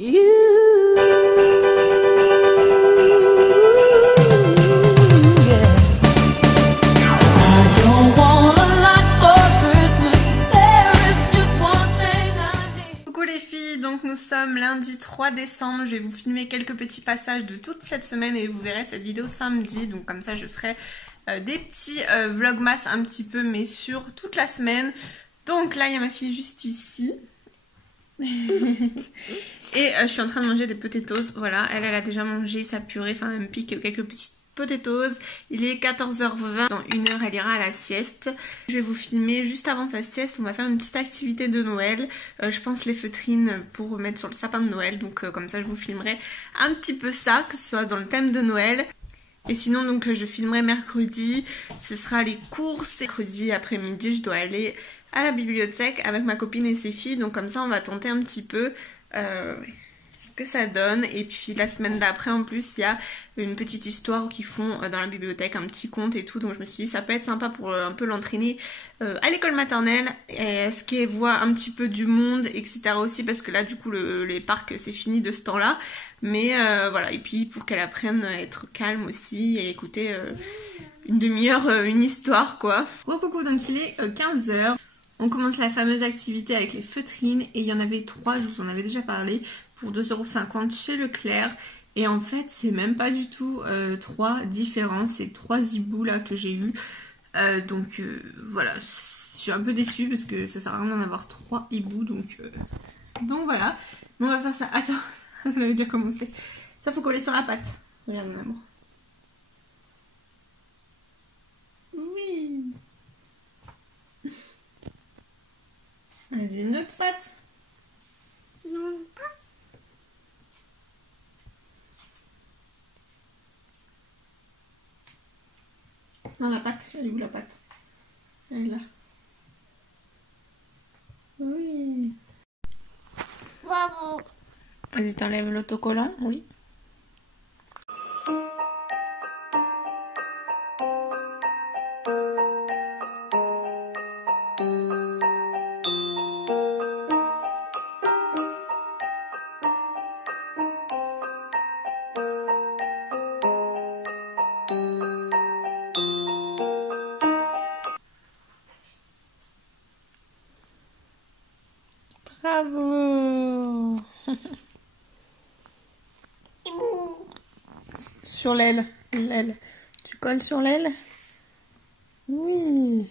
Coucou les filles, donc nous sommes lundi 3 décembre, je vais vous filmer quelques petits passages de toute cette semaine et vous verrez cette vidéo samedi, donc comme ça je ferai des petits vlogmas un petit peu mais sur toute la semaine. Donc là il y a ma fille juste ici. Et je suis en train de manger des potatoes. Voilà, elle a déjà mangé sa purée. Enfin, elle me pique quelques petites potatoes. Il est 14h20. Dans une heure, elle ira à la sieste. Je vais vous filmer juste avant sa sieste. On va faire une petite activité de Noël. Je pense les feutrines pour mettre sur le sapin de Noël. Donc comme ça, je vous filmerai un petit peu ça, que ce soit dans le thème de Noël. Et sinon, donc je filmerai mercredi. Ce sera les courses. Mercredi après-midi, je dois aller à la bibliothèque avec ma copine et ses filles, donc comme ça on va tenter un petit peu ce que ça donne. Et puis la semaine d'après en plus il y a une petite histoire qu'ils font dans la bibliothèque, un petit conte et tout, donc je me suis dit ça peut être sympa pour un peu l'entraîner à l'école maternelle, et ce qu'elle voit un petit peu du monde etc aussi, parce que là du coup les parcs c'est fini de ce temps là, mais voilà, et puis pour qu'elle apprenne à être calme aussi et écouter une demi-heure une histoire quoi. Oh coucou, donc il est 15h. On commence la fameuse activité avec les feutrines et il y en avait 3, je vous en avais déjà parlé, pour 2,50 € chez Leclerc. Et en fait, c'est même pas du tout 3 différents, c'est 3 hiboux là que j'ai eu. Donc voilà, je suis un peu déçue parce que ça sert à rien d'en avoir 3 hiboux. Donc voilà, on va faire ça. Attends, on avait déjà commencé. Ça faut coller sur la pâte. Regarde mon amour. Oui. Vas-y, une autre patte. Non, pas. Non, la patte. Elle est où la patte? Elle est là. Oui. Bravo. Vas-y, t'enlèves l'autocollant. Oui. Bravo. Sur l'aile. L'aile. Tu colles sur l'aile? Oui.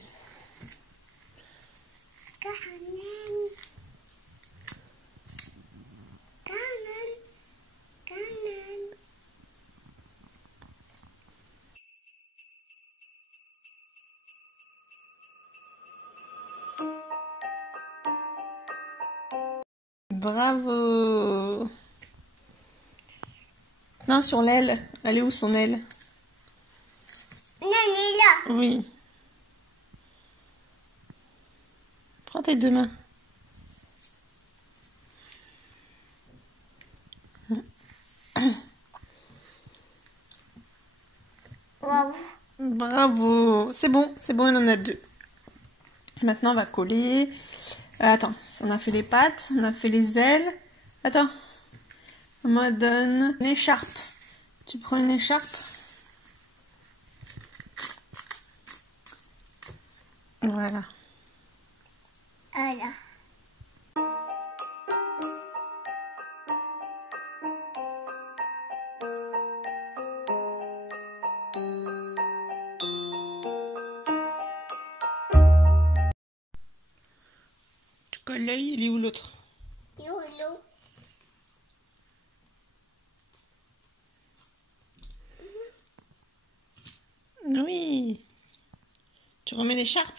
Bravo. Non, sur l'aile. Elle est où son aile? Non, elle est là. Oui. Prends tes deux mains. Bravo. Bravo. C'est bon, il en a 2. Maintenant, on va coller. Attends, on a fait les pattes, on a fait les ailes. Attends. On me donne une écharpe. Tu prends une écharpe. Voilà. Voilà. Tu colles l'œil, il est où l'autre? Yolo. Oui. Tu remets l'écharpe.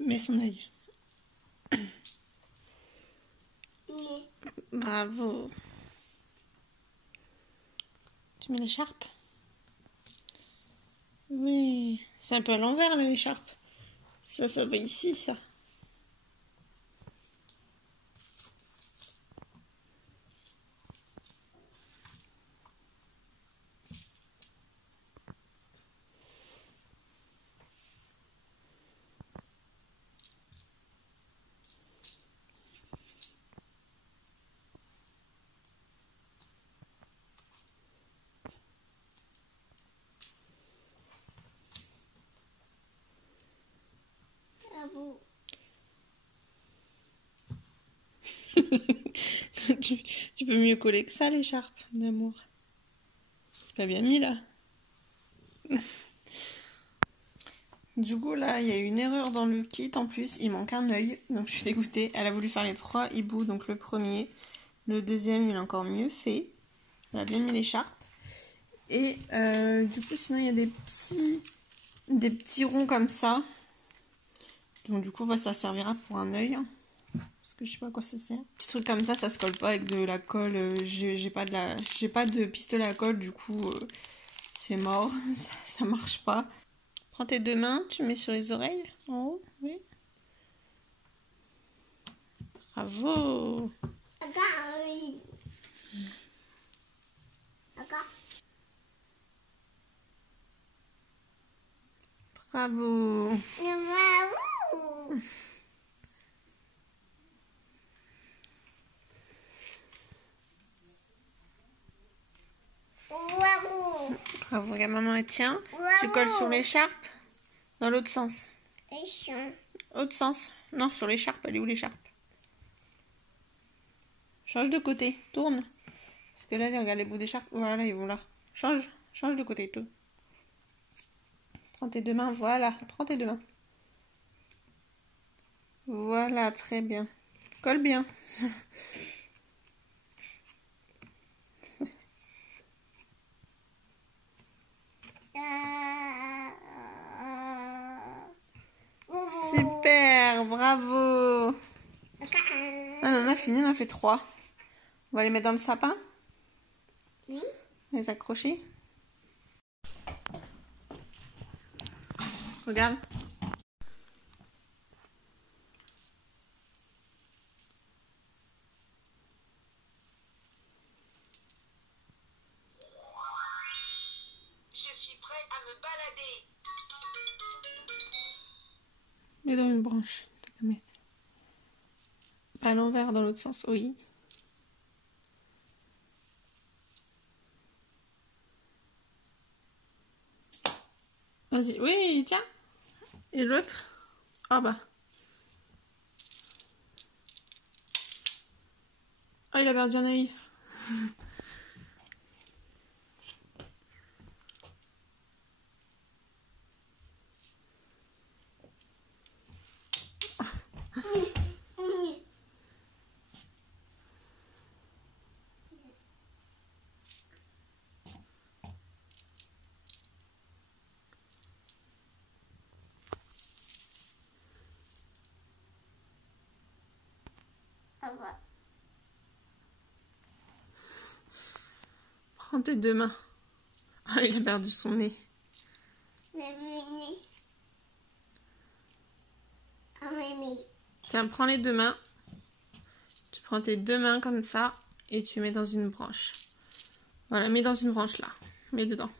Mets son œil. Oui. Bravo. Tu mets l'écharpe? Oui. C'est un peu à l'envers l'écharpe. Ça va ici, ça. Tu peux mieux coller que ça l'écharpe, d'amour. C'est pas bien mis là. Du coup là il y a eu une erreur dans le kit en plus, il manque un œil, donc je suis dégoûtée. Elle a voulu faire les 3 hiboux, donc le premier, le deuxième il a encore mieux fait. Elle a bien mis l'écharpe. Et du coup sinon il y a des petits ronds comme ça. Donc du coup ça servira pour un œil. Parce que je sais pas à quoi ça sert. Petit truc comme ça se colle pas avec de la colle. J'ai pas de pistolet à colle, du coup c'est mort, ça marche pas. Prends tes 2 mains, tu mets sur les oreilles, en haut, oui. Bravo. Bravo. Bravo, regarde maman, elle tient. Tu colles sur l'écharpe. Dans l'autre sens. Autre sens. Non, sur l'écharpe. Elle est où l'écharpe? Change de côté. Tourne. Parce que là, regarde les bouts d'écharpe. Voilà, ils vont là. Change de côté, tout. Prends tes 2 mains. Voilà. Prends tes 2 mains. Voilà, très bien. Colle bien. Super, bravo. Ah, on a fini, on a fait 3. On va les mettre dans le sapin. Oui. Les accrocher. Regarde. Je suis prêt à me balader. Mets dans une branche. À l'envers, dans l'autre sens, oui. Vas-y, oui, tiens. Et l'autre? Ah bah. Ah, il a perdu un œil. Prends tes 2 mains. Ah, il a perdu son nez. Tiens, prends les 2 mains. Tu prends tes 2 mains comme ça et tu mets dans une branche. Voilà, mets dans une branche là. Mets dedans.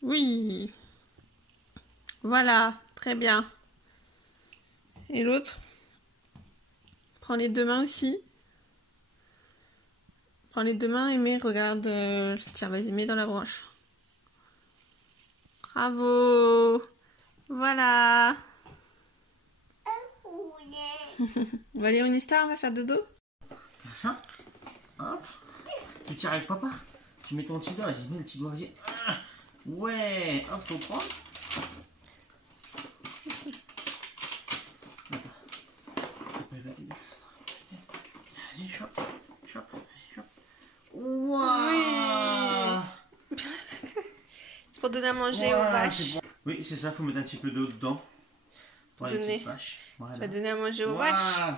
Oui. Voilà, très bien. Et l'autre? Prends les 2 mains aussi. Prends les 2 mains et mets, regarde. Tiens, vas-y, mets dans la branche. Bravo. Voilà. On va lire une histoire, on va faire dodo. Ça. Hop. Tu tires avec papa. Tu mets ton petit doigt, vas-y, mets le petit doigt, vas-y. Ouais. Hop, faut prendre. Vas-y, chope. Waouh. C'est pour donner à manger aux vaches. Bon. Oui, c'est ça, faut mettre un petit peu d'eau dedans. Pour les Donner. petites vaches. Voilà. Tu vas donner à manger aux vaches.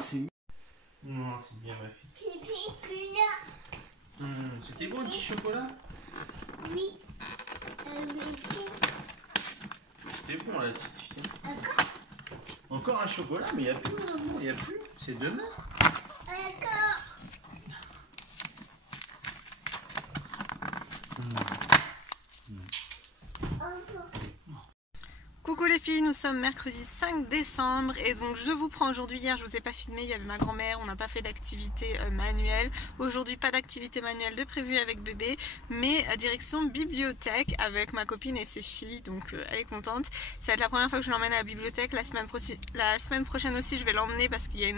Non, c'est bien ma fille. C'était bon le petit chocolat? Oui. C'était bon la petite fille. Encore un chocolat, mais il n'y a plus, il n'y a plus. C'est demain. Coucou les filles, nous sommes mercredi 5 décembre et donc je vous prends aujourd'hui. Hier je vous ai pas filmé, il y avait ma grand-mère, on n'a pas fait d'activité manuelle. Aujourd'hui pas d'activité manuelle de prévue avec bébé, mais direction bibliothèque avec ma copine et ses filles, donc elle est contente. Ça va être la première fois que je l'emmène à la bibliothèque. La semaine prochaine aussi je vais l'emmener parce qu'il y a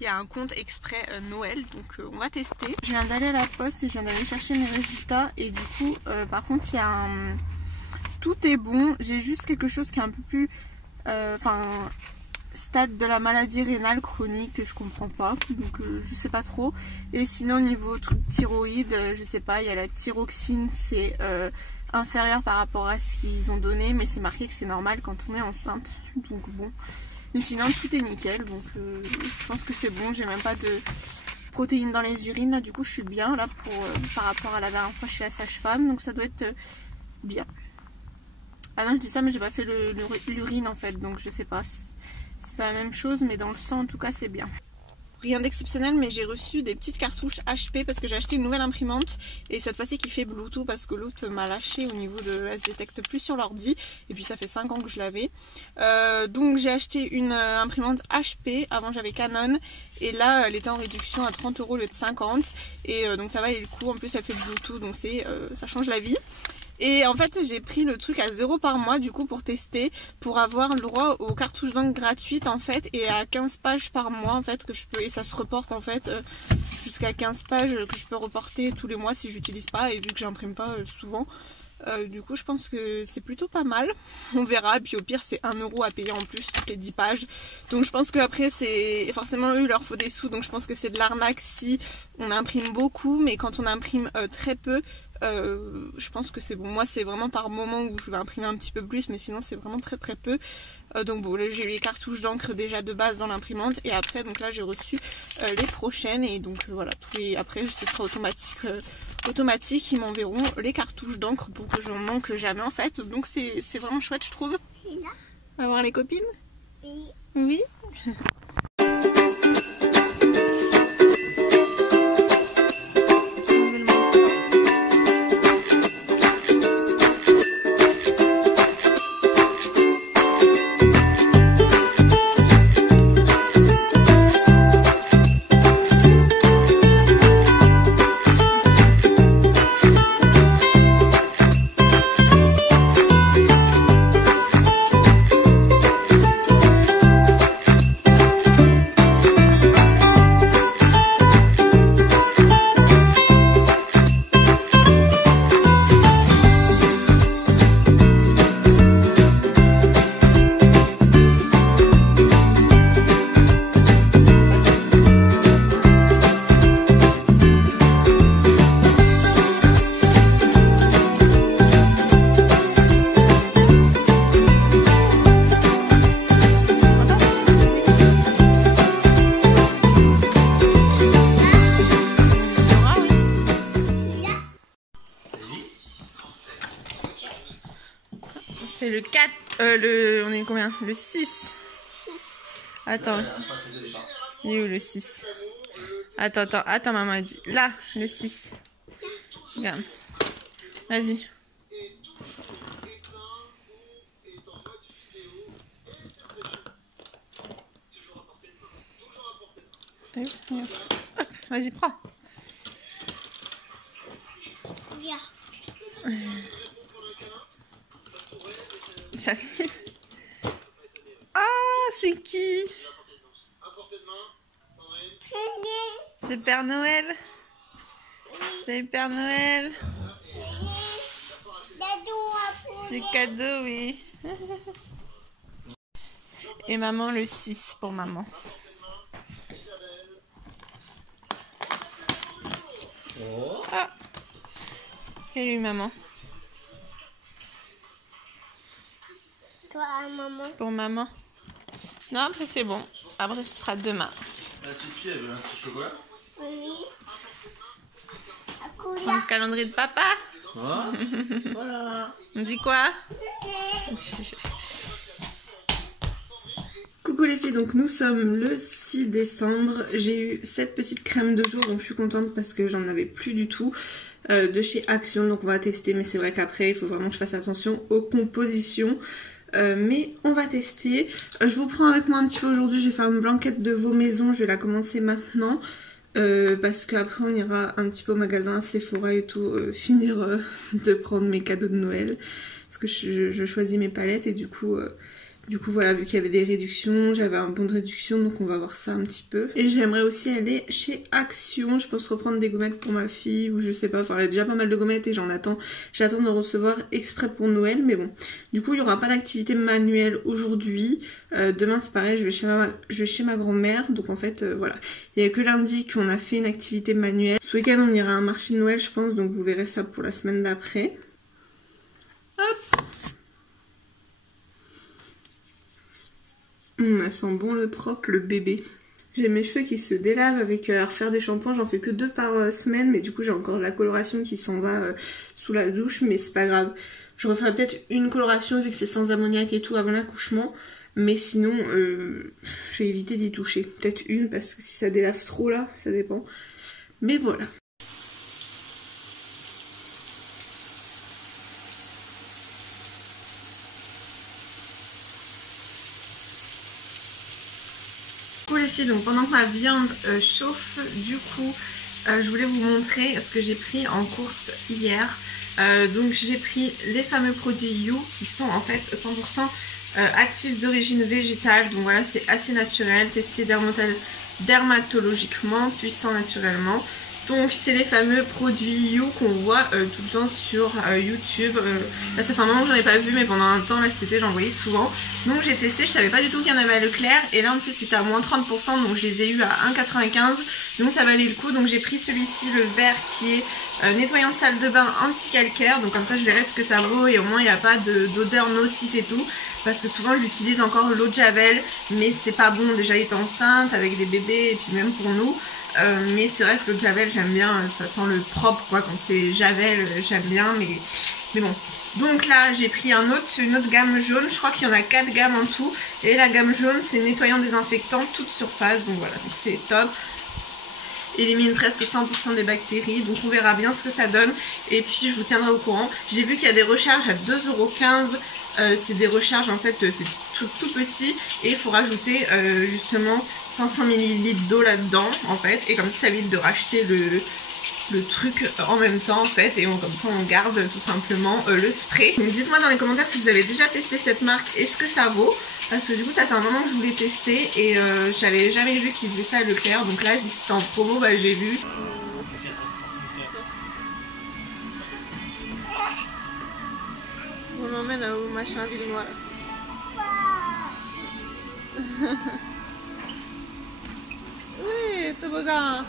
il y a un compte exprès Noël, donc on va tester. Je viens d'aller à la poste et je viens d'aller chercher mes résultats et du coup par contre il y a un... tout est bon, j'ai juste quelque chose qui est un peu plus stade de la maladie rénale chronique que je comprends pas, donc je sais pas trop. Et sinon au niveau thyroïde, je sais pas, il y a la thyroxine, c'est inférieur par rapport à ce qu'ils ont donné, mais c'est marqué que c'est normal quand on est enceinte, donc bon. Mais sinon tout est nickel, donc je pense que c'est bon, j'ai même pas de protéines dans les urines là, du coup je suis bien là pour par rapport à la dernière fois chez la sage-femme, donc ça doit être bien. Ah non, je dis ça mais j'ai pas fait l'urine en fait, donc je sais pas, c'est pas la même chose, mais dans le sang en tout cas c'est bien. Rien d'exceptionnel, mais j'ai reçu des petites cartouches HP parce que j'ai acheté une nouvelle imprimante et cette fois-ci qui fait Bluetooth parce que l'autre m'a lâché au niveau de... elle se détecte plus sur l'ordi et puis ça fait 5 ans que je l'avais. Donc j'ai acheté une imprimante HP, avant j'avais Canon et là elle était en réduction à 30 € au lieu de 50 et donc ça valait le coup, en plus elle fait Bluetooth donc ça change la vie. Et en fait j'ai pris le truc à 0 par mois du coup pour tester, pour avoir le droit aux cartouches d'encre gratuites en fait, et à 15 pages par mois en fait que je peux, et ça se reporte en fait jusqu'à 15 pages que je peux reporter tous les mois si j'utilise pas, et vu que j'imprime pas souvent, du coup je pense que c'est plutôt pas mal, on verra. Et puis au pire c'est 1 € à payer en plus toutes les 10 pages, donc je pense qu'après c'est forcément eux il leur faut des sous, donc je pense que c'est de l'arnaque si on imprime beaucoup, mais quand on imprime très peu, je pense que c'est bon. Moi c'est vraiment par moment où je vais imprimer un petit peu plus, mais sinon c'est vraiment très très peu. Donc bon, là j'ai les cartouches d'encre déjà de base dans l'imprimante, et après donc là j'ai reçu les prochaines, et donc voilà, après ce sera automatique, ils m'enverront les cartouches d'encre pour que j'en manque jamais en fait, donc c'est vraiment chouette je trouve. On va voir les copines. Oui. Oui. C'est le 4, on est combien? Le 6. Attends. Il est où le 6? Attends, maman a dit. Là, le 6. Regarde. Vas-y. Vas-y, prends. J'arrive. Ah, c'est qui? C'est Père Noël. C'est Père Noël. C'est cadeau, oui. Et maman, le 6 pour maman. Ah. Salut maman. Toi, maman. Pour maman. Non, après c'est bon. Après ce sera demain. La petite fille, elle veut un petit chocolat? Oui. Dans le calendrier de papa. Oh, voilà. On dit quoi? Coucou les filles, donc nous sommes le 6 décembre. J'ai eu cette petite crème de jour, donc je suis contente parce que j'en avais plus du tout. De chez Action, donc on va tester, mais c'est vrai qu'après il faut vraiment que je fasse attention aux compositions. Mais on va tester. Je vous prends avec moi un petit peu aujourd'hui. Je vais faire une blanquette de veau maison. Je vais la commencer maintenant. Parce qu'après on ira un petit peu au magasin, Sephora et tout, finir de prendre mes cadeaux de Noël. Parce que je choisis mes palettes et du coup Du coup voilà, vu qu'il y avait des réductions, j'avais un bon de réduction, donc on va voir ça un petit peu. Et j'aimerais aussi aller chez Action, je pense reprendre des gommettes pour ma fille, ou je sais pas, enfin elle a déjà pas mal de gommettes et j'attends de recevoir exprès pour Noël, mais bon. Du coup il n'y aura pas d'activité manuelle aujourd'hui, demain c'est pareil, je vais chez ma grand-mère, donc en fait voilà. Il n'y a que lundi qu'on a fait une activité manuelle. Ce week-end on ira à un marché de Noël je pense, donc vous verrez ça pour la semaine d'après. Hop. Elle sent bon le propre, le bébé. J'ai mes cheveux qui se délavent avec à refaire des shampoings, j'en fais que 2 par semaine, mais du coup j'ai encore la coloration qui s'en va sous la douche, mais c'est pas grave. Je referai peut-être une coloration vu que c'est sans ammoniac et tout avant l'accouchement, mais sinon j'ai évité d'y toucher. Peut-être une parce que si ça délave trop là, ça dépend. Mais voilà. Les filles, donc pendant que ma viande chauffe, du coup je voulais vous montrer ce que j'ai pris en course hier. Donc j'ai pris les fameux produits You qui sont en fait 100% actifs d'origine végétale, donc voilà, c'est assez naturel, testé dermatologiquement, puissant naturellement. Donc c'est les fameux produits You qu'on voit tout le temps sur YouTube. Là ça fait un moment que j'en ai pas vu, mais pendant un temps, là cet été j'en voyais souvent. Donc j'ai testé, je savais pas du tout qu'il y en avait à Leclerc. Et là en plus c'était à moins 30%, donc je les ai eu à 1,95. Donc ça valait le coup. Donc j'ai pris celui-ci, le vert, qui est nettoyant salle de bain anti-calcaire. Donc comme ça je verrai ce que ça vaut et au moins il n'y a pas d'odeur nocive et tout. Parce que souvent j'utilise encore l'eau de Javel, mais c'est pas bon déjà étant enceinte avec des bébés et puis même pour nous. Mais c'est vrai que le Javel j'aime bien, ça sent le propre quoi, quand c'est Javel j'aime bien, mais bon. Donc là j'ai pris une autre gamme jaune, je crois qu'il y en a 4 gammes en tout. Et la gamme jaune c'est nettoyant désinfectant toute surface, donc voilà, donc c'est top. Élimine presque 100% des bactéries, donc on verra bien ce que ça donne. Et puis je vous tiendrai au courant. J'ai vu qu'il y a des recharges à 2,15 €. C'est des recharges en fait, c'est tout petit. Et il faut rajouter justement 500 ml d'eau là-dedans en fait. Et comme ça évite de racheter le truc en même temps en fait. Et comme ça on garde tout simplement le spray. Donc dites-moi dans les commentaires si vous avez déjà testé cette marque et ce que ça vaut. Parce que du coup ça fait un moment que je voulais tester et j'avais jamais vu qu'ils faisaient ça à Leclerc. Donc là c'était en promo, bah j'ai vu. On m'emmène au machin Villenois là. Oui, toboggan.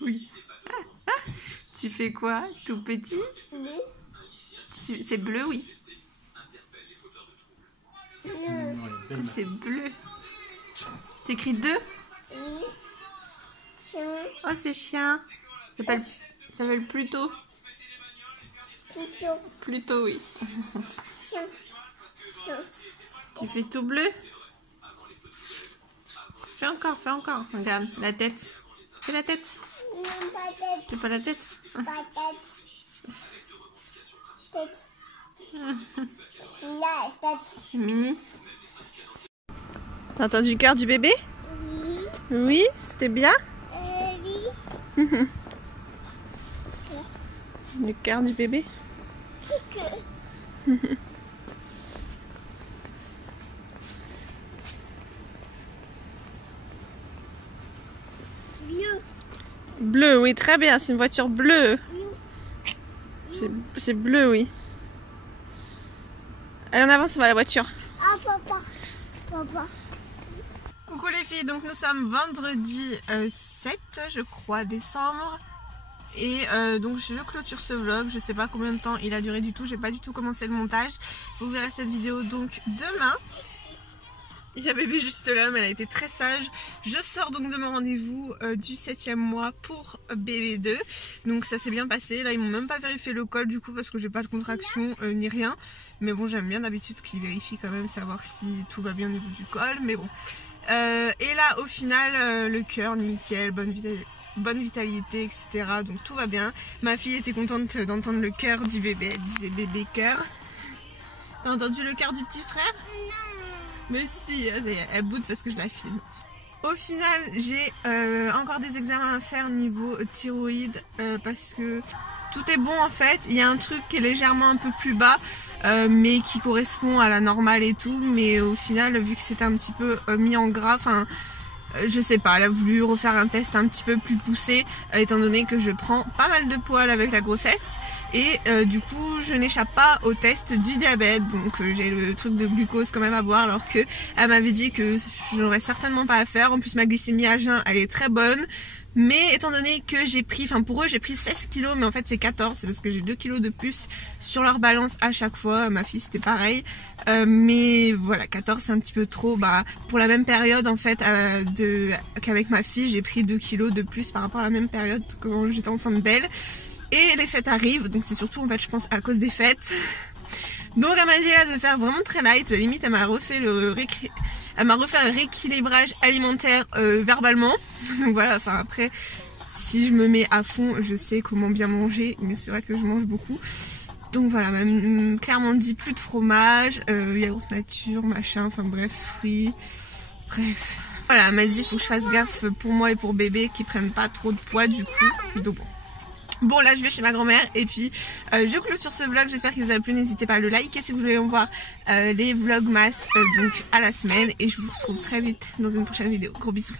Oui. Tu fais quoi? Tout petit? Oui. C'est bleu, oui. C'est bleu. T'écris 2? Oui. Chien. Oh, c'est chien. Ça s'appelle Pluto. Plutôt. Pluto, oui. Chien. Chien. Tu fais tout bleu? Fais encore, fais encore. Regarde, la tête. C'est la tête. Non, pas tête. C'est pas la tête? Pas tête. Tête. La tête. C'est mini. T'as entendu le cœur du bébé? Oui. Oui, c'était bien? Oui. Le cœur du bébé? Bleu. Bleu, oui, très bien. C'est une voiture bleue. C'est bleu, oui. Allez, en avance, on va à la voiture. Ah, papa. Papa. Coucou les filles, donc nous sommes vendredi 7, je crois, décembre. Et donc je clôture ce vlog, je sais pas combien de temps il a duré du tout, j'ai pas du tout commencé le montage. Vous verrez cette vidéo donc demain. Il y a bébé juste là, mais elle a été très sage. Je sors donc de mon rendez-vous du 7e mois pour bébé 2. Donc ça s'est bien passé. Là ils m'ont même pas vérifié le col du coup parce que j'ai pas de contraction ni rien. Mais bon, j'aime bien d'habitude qu'ils vérifient quand même, savoir si tout va bien au niveau du col. Mais bon, Et là au final le cœur nickel, bonne vitalité, etc. Donc tout va bien. Ma fille était contente d'entendre le cœur du bébé, elle disait bébé cœur. T'as entendu le cœur du petit frère? Mais si, elle boude parce que je la filme. Au final j'ai encore des examens à faire niveau thyroïde parce que tout est bon en fait. Il y a un truc qui est légèrement un peu plus bas mais qui correspond à la normale et tout, mais au final vu que c'était un petit peu mis en gras, enfin je sais pas, elle a voulu refaire un test un petit peu plus poussé étant donné que je prends pas mal de poids avec la grossesse et du coup je n'échappe pas au test du diabète, donc j'ai le truc de glucose quand même à boire, alors que elle m'avait dit que je n'aurais certainement pas à faire. En plus ma glycémie à jeun elle est très bonne, mais étant donné que j'ai pris, enfin pour eux j'ai pris 16 kilos, mais en fait c'est 14, c'est parce que j'ai 2 kilos de plus sur leur balance à chaque fois. Ma fille c'était pareil, mais voilà, 14 c'est un petit peu trop. Bah pour la même période en fait qu'avec ma fille, j'ai pris 2 kilos de plus par rapport à la même période quand j'étais enceinte d'elle. Et les fêtes arrivent, donc c'est surtout en fait je pense à cause des fêtes. Donc elle m'a dit là de faire vraiment très light, limite elle m'a refait un rééquilibrage alimentaire verbalement. Donc voilà, enfin après si je me mets à fond je sais comment bien manger, mais c'est vrai que je mange beaucoup. Donc voilà, elle m'a clairement dit plus de fromage, yaourt nature, machin, enfin bref, fruits, bref. Voilà, elle m'a dit il faut que je fasse gaffe pour moi et pour bébé qu'ils prennent pas trop de poids du coup. Donc bon là je vais chez ma grand-mère et puis je clôture ce vlog. J'espère qu'il vous a plu, n'hésitez pas à le liker si vous voulez voir les vlogmas donc à la semaine, et je vous retrouve très vite dans une prochaine vidéo. Gros bisous.